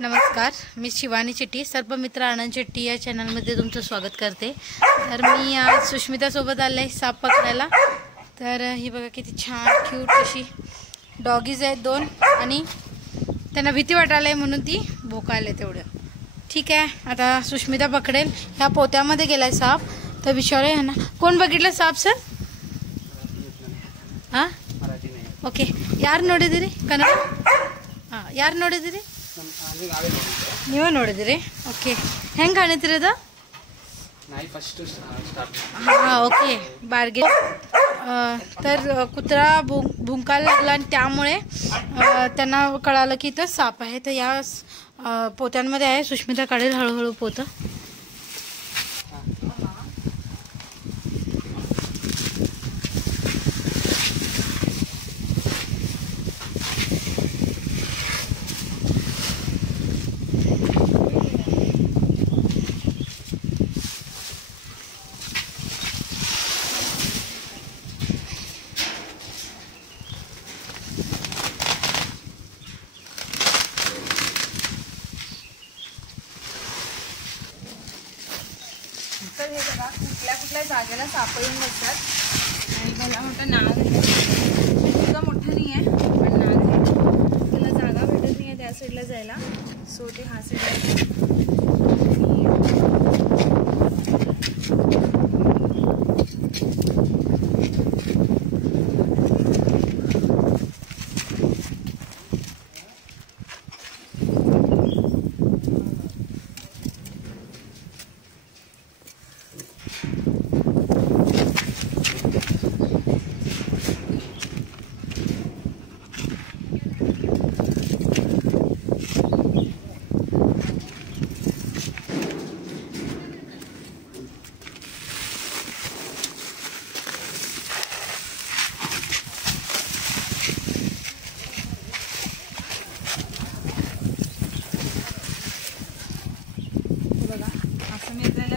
नमस्कार, मी शिवानी शेट्टी, सर्पमित्र आनंद शेट्टी या चॅनलमध्ये तुमचं स्वागत करते। तर मी आज सुष्मितासोबत आले साप पकडायला। तर ही बघा किती छान क्यूट अशी डॉगीज आहेत दोन, आणि त्यांना भीती वाटायला म्हणून ती भोकायले तेवढं। ठीक आहे, आता सुष्मिता पकडेल। ह्या पोत्यामध्ये गेलाय साप, तर विचारूया ह्यांना कोण बघितलं साप सर? हां ओके, यार ನೋಡಿದಿರಿ ಕನ್ನಡ? ಹಾಂ, ಯಾರು ನೋಡಿದಿರಿ? ನೀವೇ ನೋಡಿದಿರಿ? ओके, ಹೆಂಗೆ ಕಾಣಿದ್ರಿ ಅದು? हां ओके, बार्गे तर कुत्रा भुंकायला लागला आणि त्यामुळे त्यांना कळालं की इथं साप आहे। तर या पोत्यांमध्ये आहे। सुष्मिता काढेल हळूहळू पोतं। तर हे बघा कुठल्या कुठल्या जागेला साप येऊन बसतात, आणि मला मोठा नाग आहे। सुद्धा मोठा नाही आहे पण नाग आहे, त्याला जागा भेटत नाही आहे त्या साईडला जायला, सो ते हा साईडला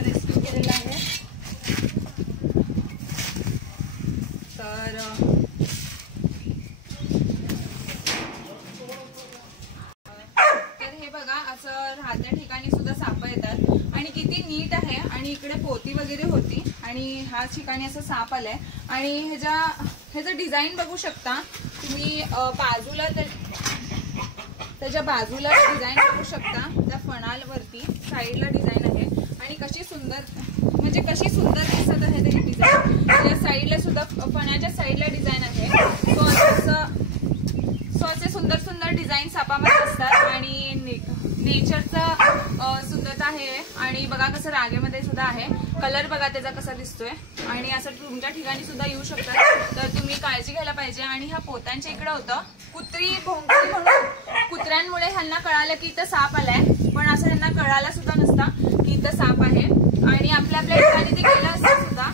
रेस्क्यू केलेला आहे। तर हे बघा असं राहत्या ठिकाणी सुद्धा साप येतात, आणि किती नीट आहे। आणि इकडे पोती वगैरे होती, आणि ह्या ठिकाणी असं साप आलाय, आणि ह्याचं डिझाईन बघू शकता तुम्ही। बाजूला त्याच्या बाजूला डिझाईन बघू शकता, त्या फणालवरती साईडला डिझाईन आहे, आणि कशी सुंदर म्हणजे कशी सुंदर दिसत आहे ते डिझाईन। त्या साईडला सुद्धा फण्याच्या साईडला डिझाईन आहे। सो असे सुंदर सुंदर डिझाईन सापामध्ये असतात, आणि नेचरचा सुंदरता आहे। आणि बघा कसं रागेमध्ये सुद्धा आहे, कलर बघा त्याचा कसा दिसतोय, आणि असं तुमच्या ठिकाणी सुद्धा येऊ शकतात। तर तुम्ही काळजी घ्यायला पाहिजे। आणि ह्या पोत्यांच्या इकडे होतं कुत्री भोंकली म्हणून, कुत्र्यांमुळे ह्यांना कळालं की इथं साप आलाय, पण असं ह्यांना कळायला सुद्धा नसतं की इथं साप आहे, आणि आपल्या आपल्या ठिकाणी ते गेलं असतं सुद्धा।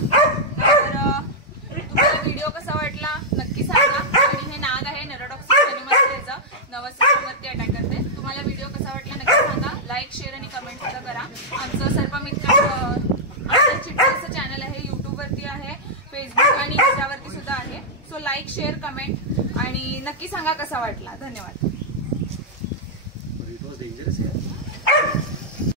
तर तुम्हाला व्हिडिओ कसा वाटला नक्की सांगा। आणि हे नाग आहे नेरोटॉक्सिस एनिमल्स, नवसवरती अटॅक करते। तुम्हाला व्हिडिओ कसा वाटला नक्की सांगा, लाईक शेअर आणि कमेंट सुद्धा करा। आमचं सर्पमित्र आनंद शेट्टी चॅनल आहे, यूट्यूबवरती आहे, फेसबुक आणि इंस्टावरती सुद्धा आहे। सो लाईक शेअर कमेंट आणि नक्की सांगा कसा वाटला। धन्यवाद। It was dangerous here.